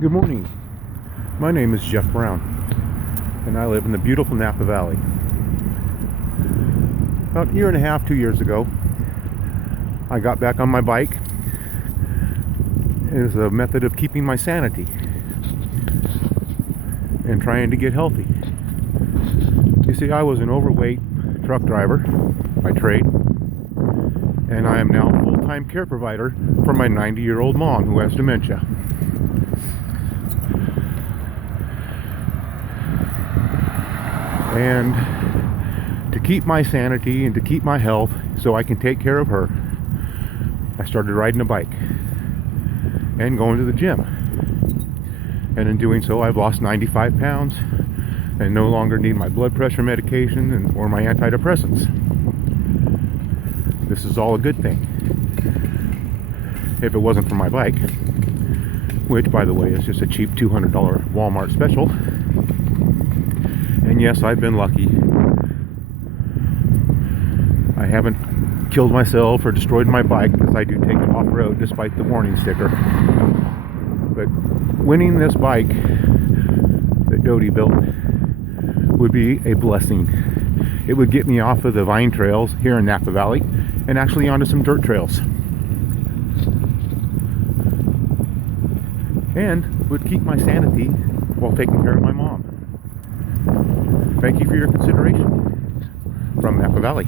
Good morning. My name is Jeff Brown, and I live in the beautiful Napa Valley. About a year and a half, 2 years ago, I got back on my bike as a method of keeping my sanity and trying to get healthy. You see, I was an overweight truck driver by trade, and I am now a full-time care provider for my 90-year-old mom who has dementia. And to keep my sanity and to keep my health so I can take care of her, I started riding a bike and going to the gym. And in doing so, I've lost 95 pounds and no longer need my blood pressure medication or my antidepressants. This is all a good thing. If it wasn't for my bike, which, by the way, is just a cheap $200 Walmart special. And yes, I've been lucky. I haven't killed myself or destroyed my bike because I do take it off-road despite the warning sticker. But winning this bike that Dodie built would be a blessing. It would get me off of the vine trails here in Napa Valley and actually onto some dirt trails. And would keep my sanity while taking care of my mom. Thank you for your consideration. From Napa Valley.